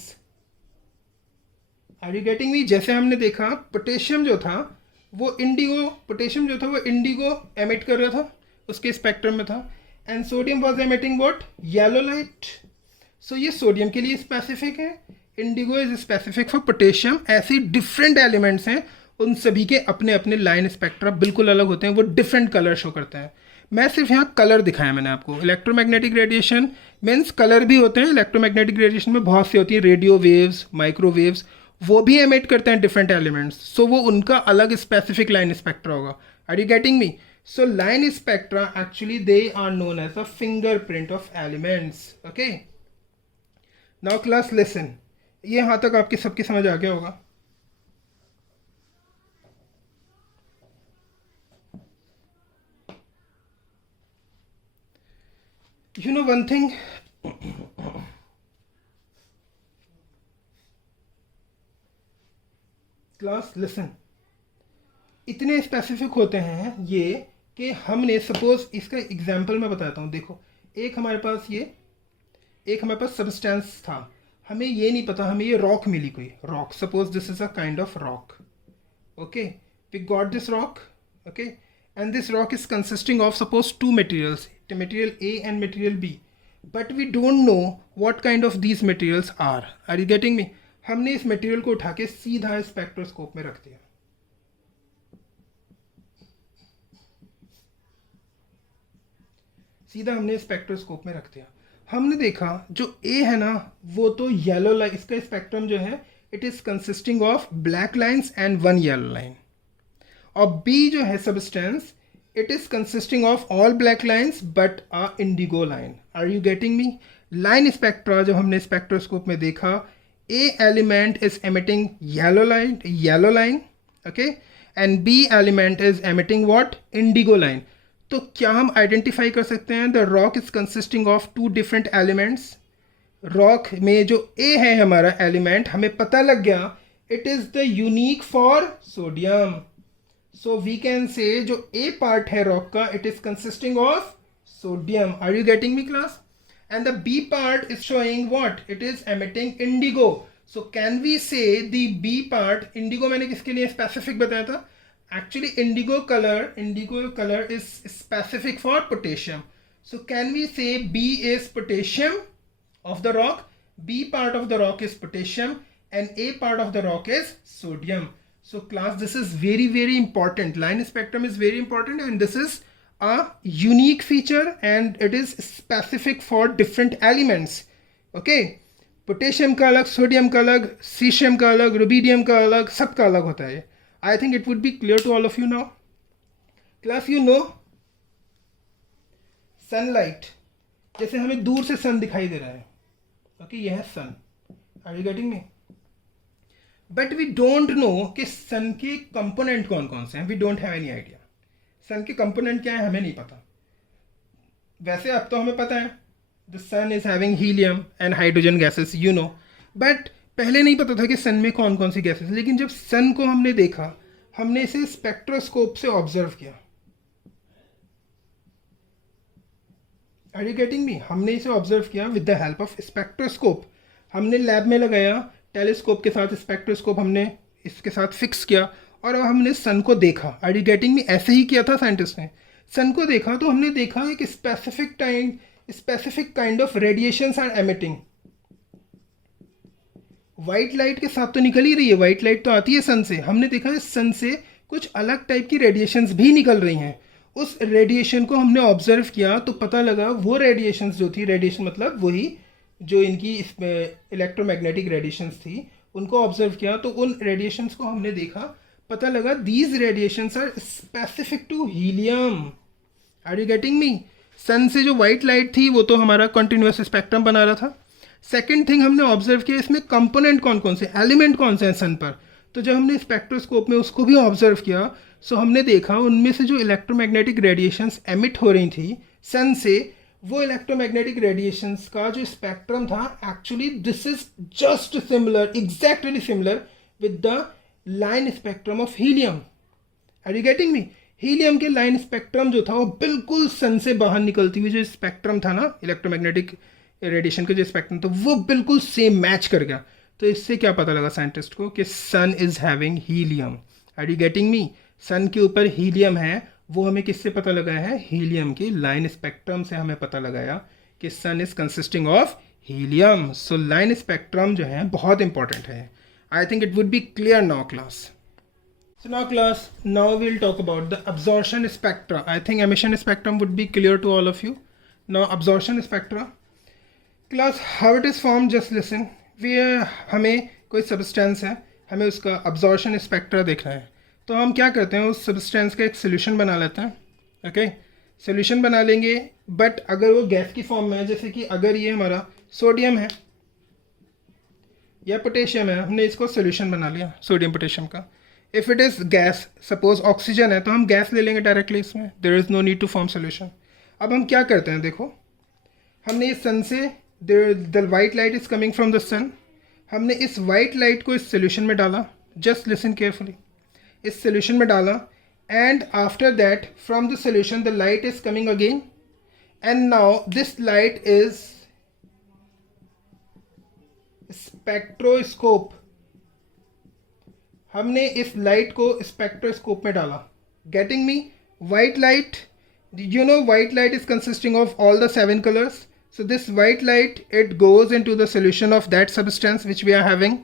Are you getting me? जैसे हमने देखा पोटेशियम जो था वो इंडिगो एमिट कर रहा था, उसके स्पेक्ट्रम में था, and sodium was emitting what? Yellow light. So ये सोडियम के लिए स्पेसिफिक है, indigo is specific for potassium. ऐसे डिफरेंट एलिमेंट्स हैं, उन सभी के अपने अपने लाइन स्पेक्ट्रा बिल्कुल अलग होते हैं, वो डिफरेंट कलर शो करते हैं। मैं सिर्फ यहाँ कलर दिखाया मैंने आपको। इलेक्ट्रोमैग्नेटिक रेडिएशन मीन्स कलर भी होते हैं। इलेक्ट्रोमैग्नेटिक रेडिएशन में बहुत सी होती है, रेडियो वेव्स, माइक्रोवेव्स, वो भी एमिट करते हैं डिफरेंट एलिमेंट्स। सो वो उनका अलग स्पेसिफिक लाइन स्पेक्ट्रा होगा। Are you getting me? So line spectra actually they are known as a fingerprint of elements. Okay, now class listen. ये यहाँ तक आपके सबकी समझ आ गया होगा। You know one thing, class listen, इतने स्पेसिफिक होते हैं ये कि हमने सपोज इसका एग्जांपल मैं बताता हूँ। देखो, एक हमारे पास सब्सटेंस था, हमें ये नहीं पता, हमें ये रॉक मिली, कोई rock, suppose this is a kind of rock. Okay, we got this rock, okay, and this rock is consisting of suppose two materials, material A and material B, but we don't know what kind of these materials are. Are you getting me? हमने इस material को उठा के सीधा spectroscope में रख दिया। सीधा हमने स्पेक्ट्रोस्कोप में रख दिया। हमने देखा जो A है ना वो तो येलो लाइन, इसका स्पेक्ट्रम जो है it is consisting of black lines and one yellow line. और B जो है substance, it is consisting of all black lines but a indigo line. Are you getting me? Line spectra जब हमने spectroscope में देखा, A element is emitting yellow line, okay, and B element is emitting what? Indigo line. तो क्या हम identify कर सकते हैं the rock is consisting of two different elements? Rock में जो A है हमारा एलिमेंट, हमें पता लग गया it is the unique for sodium. So we can say जो A पार्ट है रॉक का, it is consisting of sodium. Are you getting me class? And the B part is showing what? It is emitting indigo. So can we say the B part, Indigo मैंने किसके लिए specific बताया था, actually indigo color is specific for potassium. So can we say B is potassium of the rock, B part of the rock is potassium and A part of the rock is sodium. So class, this is very important. Line spectrum is very important and this is a unique feature and it is specific for different elements. Okay, potassium का अलग, sodium का अलग, caesium का अलग, rubidium का अलग, सबका अलग होता है. I think it would be clear to all of you now. Class, you know sunlight, जैसे हमें दूर से सन दिखाई दे रहा है. ओके, यह है sun. Are you getting me? But we don't know कि सन के कंपोनेंट कौन कौन से हैं. We don't have any idea. Sun के कंपोनेंट क्या है हमें नहीं पता. वैसे अब तो हमें पता है the sun is having helium and hydrogen gases, you know. But पहले नहीं पता था कि सन में कौन कौन सी गैसेस. लेकिन जब सन को हमने देखा, हमने इसे स्पेक्ट्रोस्कोप से ऑब्जर्व किया. Are you getting me? हमने इसे ऑब्जर्व किया with the help of spectroscope. हमने लैब में लगाया टेलीस्कोप के साथ, स्पेक्ट्रोस्कोप हमने इसके साथ फिक्स किया और अब हमने सन को देखा. Are you getting me? ऐसे ही किया था साइंटिस्ट ने. सन को देखा तो हमने देखा एक specific kind of radiations are emitting. White light के साथ तो निकल ही रही है, वाइट लाइट तो आती है सन से. हमने देखा है सन से कुछ अलग टाइप की रेडिएशंस भी निकल रही हैं. उस रेडिएशन को हमने ऑब्जर्व किया तो पता लगा वो रेडिएशंस जो थी, रेडिएशन मतलब वही जो इनकी इलेक्ट्रोमैग्नेटिक रेडिएशंस थी, उनको ऑब्जर्व किया तो उन रेडिएशंस को हमने देखा. पता लगा these radiations are specific to helium. Are you getting me? Sun से जो वाइट लाइट थी वो तो हमारा कंटिन्यूअस स्पेक्ट्रम बना रहा था. सेकेंड थिंग हमने ऑब्जर्व किया इसमें कंपोनेंट कौन कौन से, एलिमेंट कौन से हैं सन पर. तो जब हमने स्पेक्ट्रोस्कोप में उसको भी ऑब्जर्व किया सो हमने देखा उनमें से जो इलेक्ट्रोमैग्नेटिक रेडिएशंस एमिट हो रही थी सन से, वो इलेक्ट्रोमैग्नेटिक रेडिएशंस का जो स्पेक्ट्रम था, actually this is just similar, exactly similar with the line spectrum of helium. Are you getting me? Helium के लाइन स्पेक्ट्रम जो था वो बिल्कुल सन से बाहर निकलती हुई जो स्पेक्ट्रम था ना, इलेक्ट्रोमैग्नेटिक रेडिएशन का जो स्पेक्ट्रम था वो बिल्कुल सेम मैच कर गया. तो इससे क्या पता लगा साइंटिस्ट को कि sun is having helium. Are you getting me? Sun के ऊपर हीलियम है, वो हमें किससे पता लगा है? हीलियम के लाइन स्पेक्ट्रम से हमें पता लगाया कि sun is consisting of helium. So line spectrum जो है बहुत इंपॉर्टेंट है. I think it would be clear now class. So now class, now we'll talk about the absorption spectra. I think emission spectrum would be clear to all of you. Now absorption spectra. Class, how it is formed, just listen. हमें कोई substance है, हमें उसका absorption spectra देखना है. तो हम क्या करते हैं, उस सब्सटेंस का एक सोल्यूशन बना लेते हैं. ओके, सोल्यूशन बना लेंगे. बट अगर वो गैस की फॉर्म में है, जैसे कि अगर ये हमारा सोडियम है या पोटेशियम है, हमने इसको सोल्यूशन बना लिया सोडियम पोटेशियम का. If it is gas, suppose oxygen है, तो हम गैस ले लेंगे डायरेक्टली इसमें. There is no need to form solution. अब हम क्या करते हैं, देखो हमने इस सन से, the white light is coming from the sun, हमने इस वाइट लाइट को इस सोल्यूशन में डाला. Just listen carefully. इस सोल्यूशन में डाला and after that from the solution the light is coming again and now this light is spectroscope. हमने इस लाइट को स्पेक्ट्रोस्कोप में डाला. Getting me? White light, you know white light is consisting of all the 7 colors. So this white light, it goes into the solution of that substance which we are having,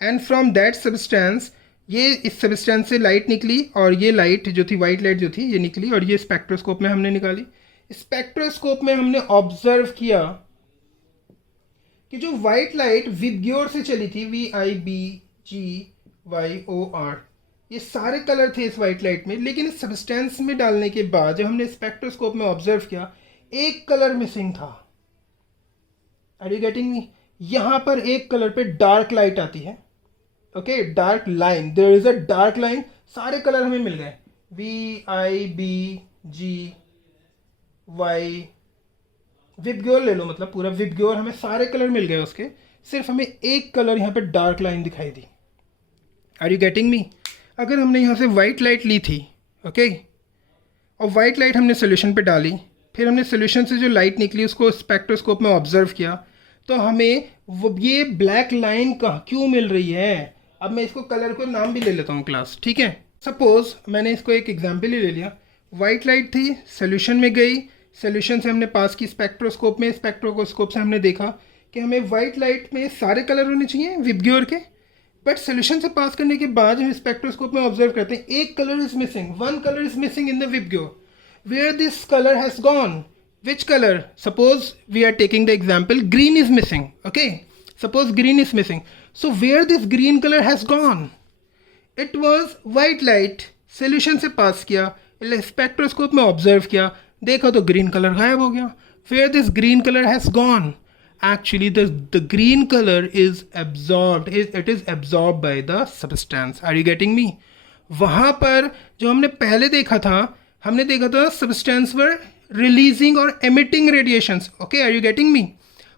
and from that substance, ये इस substance से light निकली और ये light जो थी, white light जो थी, ये निकली और ये स्पेक्ट्रोस्कोप में हमने निकाली. स्पेक्ट्रोस्कोप में हमने ऑब्जर्व किया कि जो वाइट लाइट विबग्योर से चली थी, VIBGYOR, ये सारे कलर थे इस वाइट लाइट में. लेकिन इस सब्सटेंस में डालने के बाद जब हमने स्पेक्ट्रोस्कोप में ऑब्जर्व किया, एक कलर मिसिंग था. Are you getting me? यहाँ पर एक कलर पे डार्क लाइट आती है. Okay, dark line, there is a dark line. सारे कलर हमें मिल गए, VIBGY, विबग्योर ले लो, मतलब पूरा विबग्योर, हमें सारे कलर मिल गए उसके. सिर्फ हमें एक कलर यहाँ पे डार्क लाइन दिखाई दी. Are you getting me? अगर हमने यहाँ से वाइट लाइट ली थी, ओके, और वाइट लाइट हमने सोल्यूशन पे डाली, फिर हमने सोल्यूशन से जो लाइट निकली उसको स्पेक्ट्रोस्कोप में ऑब्जर्व किया, तो हमें ये ब्लैक लाइन क्यों मिल रही है। अब मैं इसको कलर को नाम भी ले लेता हूँ क्लास, ठीक है। सपोज मैंने इसको एक एग्जाम्पल ही ले लिया, वाइट लाइट थी, सोल्यूशन में गई, सोल्यूशन से हमने पास की स्पेक्ट्रोस्कोप में, स्पेक्ट्रोस्कोप से हमने देखा कि हमें वाइट लाइट में सारे कलर होने चाहिए विबग्योर के, बट सोल्यूशन से पास करने के बाद हम स्पेक्ट्रोस्कोप में ऑब्जर्व करते हैं एक colour is missing, one colour is missing in the VIBGYOR. Where this colour has gone, which color? Suppose we are taking the example green is missing, okay, suppose green is missing, so where this green color has gone? It was white light, solution से पास किया, spectroscope में observe किया, देखा तो green colour गायब हो गया। where this green color has gone? Actually the green color is absorbed, it is absorbed by the substance. Are you getting me? वहाँ पर जो हमने पहले देखा था, हमने देखा था substance वर रिलीजिंग और emitting radiations, okay, are you getting me.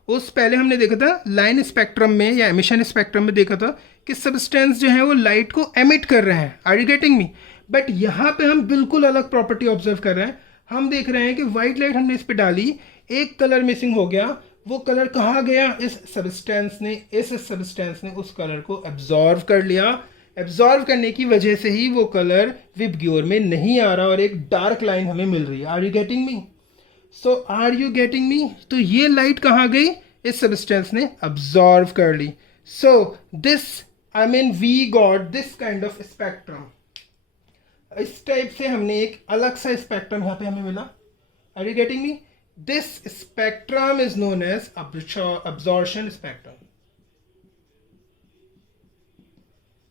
उस पहले हमने देखा था लाइन स्पेक्ट्रम में या एमिशन स्पेक्ट्रम में देखा था कि सब्सटेंस जो है वो लाइट को एमिट कर रहे हैं, are you getting me. But यहाँ पे हम बिल्कुल अलग प्रॉपर्टी ऑब्जर्व कर रहे हैं। हम देख रहे हैं कि वाइट लाइट हमने इस पर डाली, एक कलर मिसिंग हो गया, वो कलर कहाँ गया, इस सब्सटेंस ने उस कलर को एब्जॉर्व कर लिया। एब्जॉर्व करने की वजह से ही वो कलर विबग्योर में नहीं आ रहा और एक डार्क लाइन हमें मिल रही है। Are you getting me? So are you getting me? तो ये लाइट कहाँ गई, इस सब्सटेंस ने एब्जॉर्व कर ली। So this we got this kind of spectrum. इस टाइप से हमने एक अलग सा स्पेक्ट्रम यहाँ पे हमें मिला। Are you getting me? This spectrum is known as absorption spectrum.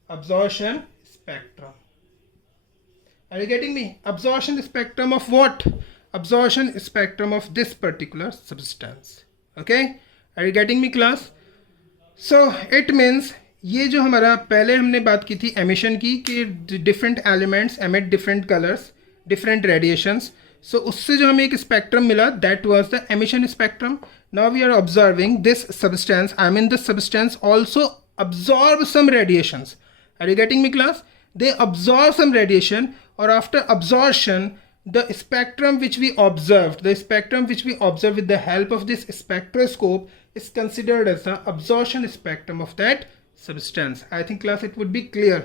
Absorption spectrum. Are you getting me? Absorption spectrum of what? Absorption spectrum of this particular substance. Okay? Are you getting me class? So it means ये जो हमारा पहले हमने बात की थी emission की कि different elements emit different colours, different radiations, so उससे जो हमें एक स्पेक्ट्रम मिला that was the emission spectrum. Now we are observing this substance, I mean this substance also absorb some radiations. Are you getting me class? They absorb some radiation, or after absorption the spectrum which we observed with the help of this spectroscope is considered as the absorption spectrum of that substance. I think class it would be clear.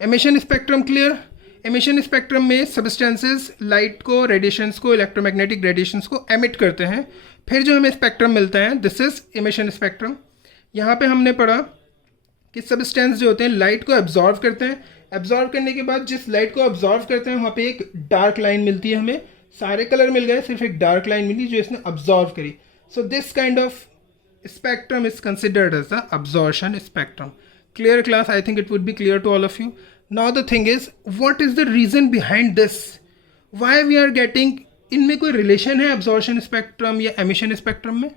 Emission spectrum clear? Emission spectrum में substances light को, radiations को, electromagnetic radiations को emit करते हैं, फिर जो हमें spectrum मिलता है this is emission spectrum. यहाँ पे हमने पढ़ा कि सब्सटेंस जो होते हैं लाइट को एब्जॉर्व करते हैं, एब्जॉर्व करने के बाद जिस लाइट को एब्जॉर्व करते हैं वहाँ पे एक डार्क लाइन मिलती है, हमें सारे कलर मिल गए, सिर्फ एक डार्क लाइन मिली जो इसने एब्जॉर्व करी. So this kind of spectrum is considered as the absorption spectrum. Clear class? I think it would be clear to all of you. Now the thing is what is the reason behind this, why we are getting, इनमें कोई relation है absorption spectrum या emission spectrum में?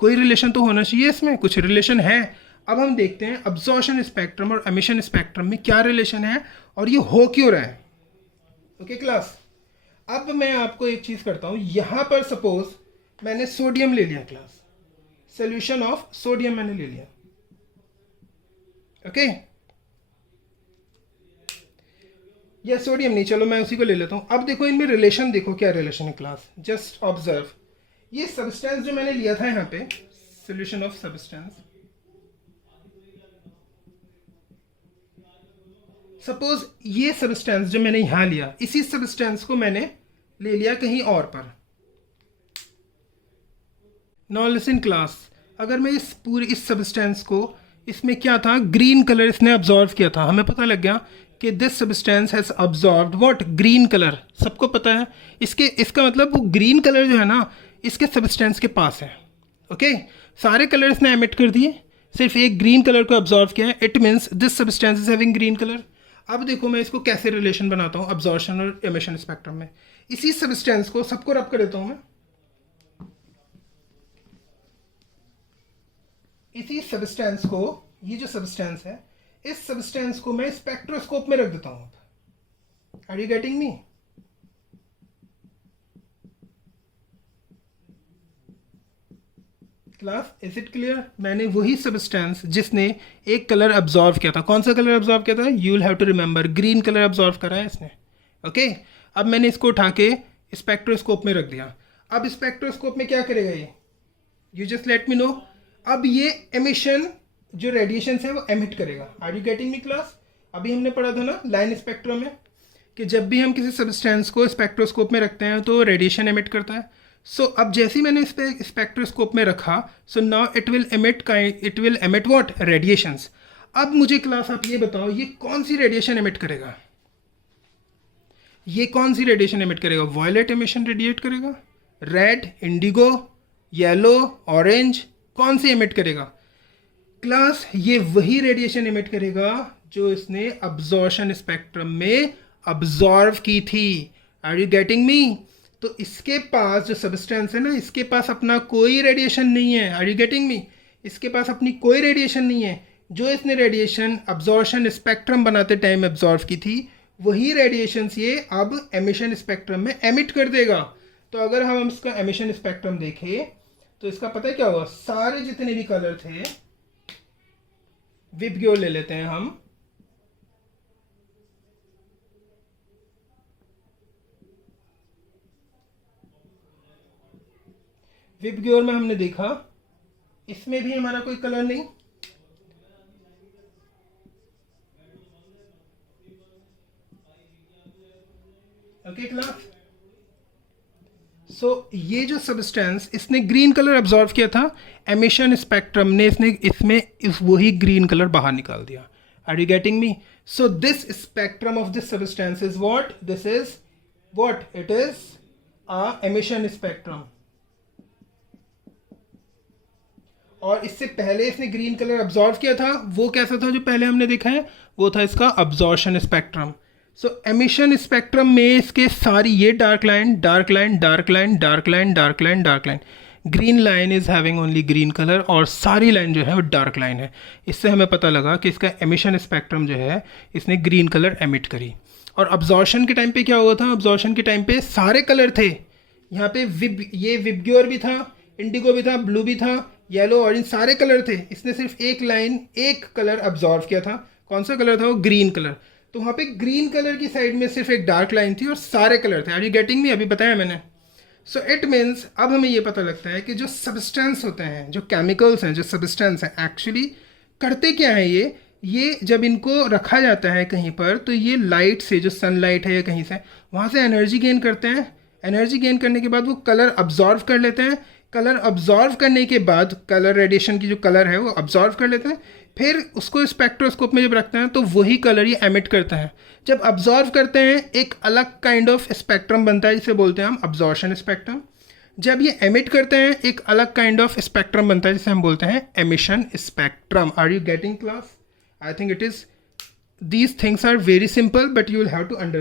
कोई relation तो होना चाहिए, इसमें कुछ रिलेशन है. अब हम देखते हैं अब्जॉर्प्शन स्पेक्ट्रम और एमिशन स्पेक्ट्रम में क्या रिलेशन है और ये हो क्यों रहा है. ओके क्लास, अब मैं आपको एक चीज़ करता हूँ. यहाँ पर सपोज मैंने सोडियम ले लिया क्लास, सोल्यूशन ऑफ सोडियम मैंने ले लिया. ओके, या सोडियम नहीं, चलो मैं उसी को ले लेता हूँ. अब देखो इनमें रिलेशन, देखो क्या रिलेशन है क्लास. जस्ट ऑब्जर्व, ये सब्सटेंस जो मैंने लिया था यहाँ पे, सोल्यूशन ऑफ सब्सटेंस, सपोज ये सब्सटेंस जो मैंने यहां लिया, इसी सब्सटेंस को मैंने ले लिया कहीं और पर. नाउ लिसन क्लास, अगर मैं इस सब्सटेंस को, इसमें क्या था, ग्रीन कलर इसने अब्जॉर्व किया था, हमें पता लग गया कि this substance has absorbed what, green colour. सबको पता है इसका मतलब वो ग्रीन कलर जो है ना इसके सब्सटेंस के पास है. ओके, सारे कलर इसने एमिट कर दिए, सिर्फ एक ग्रीन कलर को अब्जॉर्व किया है. It means this substance is having green colour. अब देखो मैं इसको कैसे रिलेशन बनाता हूँ अब्जॉर्प्शन और एमिशन स्पेक्ट्रम में. इसी सब्सटेंस को, सबको रब कर देता हूँ मैं, इसी सब्सटेंस को, ये जो सब्सटेंस है इस सब्सटेंस को मैं स्पेक्ट्रोस्कोप में रख देता हूँ. Are you getting me? Class is it clear? मैंने वही सब्सटेंस जिसने एक कलर अब्जॉर्व किया था, कौन सा कलर अब्जॉर्व किया था, you will have to remember, green colour absorb करा है इसने. ओके, अब मैंने इसको उठा के स्पेक्ट्रोस्कोप में रख दिया. अब स्पेक्ट्रोस्कोप में क्या करेगा ये, you just let me know. अब ये एमिशन जो रेडिएशन है वो एमिट करेगा। Are you getting me class? अभी हमने पढ़ा था ना लाइन स्पेक्ट्रम में कि जब भी हम किसी सब्सटेंस को स्पेक्ट्रोस्कोप में रखते हैं तो रेडिएशन एमिट करता है। सो अब जैसे ही मैंने इस पे स्पेक्ट्रोस्कोप में रखा, so now it will emit what? Radiations. अब मुझे क्लास आप ये बताओ, ये कौन सी रेडिएशन एमिट करेगा? ये कौन सी रेडिएशन एमिट करेगा? वॉयलेट एमिशन रेडिएट करेगा, रेड, इंडिगो, येलो, ऑरेंज, कौन सी एमिट करेगा? क्लास ये वही रेडिएशन एमिट करेगा जो इसने अब्जॉर्शन स्पेक्ट्रम में अब्जॉर्व की थी। Are you getting me? तो इसके पास जो सब्सटेंस है ना, इसके पास अपना कोई रेडिएशन नहीं है। Are you getting me? इसके पास अपनी कोई रेडिएशन नहीं है। जो इसने रेडिएशन अब्जॉर्शन स्पेक्ट्रम बनाते टाइम एब्जॉर्व की थी, वही रेडिएशंस ये अब एमिशन स्पेक्ट्रम में एमिट कर देगा। तो अगर हम इसका एमिशन स्पेक्ट्रम देखें तो इसका पता है क्या होगा? सारे जितने भी कलर थे, विबग्योर ले लेते हैं हम, विबग्योर में हमने देखा इसमें भी हमारा कोई कलर नहीं, ओके क्लास। सो ये जो सब्सटेंस इसने ग्रीन कलर अब्जॉर्व किया था, एमिशन स्पेक्ट्रम ने इसमें वही ग्रीन कलर बाहर निकाल दिया। Are you getting me? So this spectrum of this substance is what? This is what? It is a emission spectrum. और इससे पहले इसने ग्रीन कलर अब्जॉर्व किया था, वो कैसा था जो पहले हमने देखा है? वो था इसका अब्जॉर्शन स्पेक्ट्रम। सो एमिशन स्पेक्ट्रम में इसके सारी ये dark line, dark line, dark line, dark line, dark line, dark line, green line is having only green colour, और सारी लाइन जो है वो डार्क लाइन है। इससे हमें पता लगा कि इसका एमिशन स्पेक्ट्रम जो है इसने ग्रीन कलर एमिट करी। और अब्जॉर्शन के टाइम पे क्या हुआ था? अब्जॉर्शन के टाइम पे सारे कलर थे। यहाँ पे ये विबग्योर भी था, इंडिगो भी था, ब्लू भी था, येलो, ऑरेंज, सारे कलर थे। इसने सिर्फ एक लाइन, एक कलर अब्जॉर्व किया था। कौन सा कलर था वो? Green colour. तो वहाँ पे ग्रीन कलर की साइड में सिर्फ एक डार्क लाइन थी और सारे कलर थे। Are you getting me? अभी बताया मैंने। सो इट मीन्स अब हमें ये पता लगता है कि जो सब्सटेंस होते हैं, जो केमिकल्स हैं, जो सब्सटेंस हैं, एक्चुअली करते क्या है ये जब इनको रखा जाता है कहीं पर, तो ये लाइट से, जो सनलाइट है या कहीं से, वहाँ से एनर्जी गेन करते हैं। एनर्जी गेन करने के बाद वो कलर अब्जॉर्व कर लेते हैं। कलर अब्जॉर्व करने के बाद, कलर रेडिएशन की जो कलर है वो अब्जॉर्व कर लेते हैं, फिर उसको स्पेक्ट्रोस्कोप में जब रखते हैं तो वही कलर ये एमिट करते हैं। जब अब्जॉर्व करते हैं एक अलग काइंड ऑफ स्पेक्ट्रम बनता है, जिसे बोलते हैं हम अब्जॉर्शन स्पेक्ट्रम। जब ये एमिट करते हैं एक अलग काइंड ऑफ स्पेक्ट्रम बनता है, जिसे हम बोलते हैं emission spectrum. Are you getting class? I think it is, these things are very simple but you will have to understand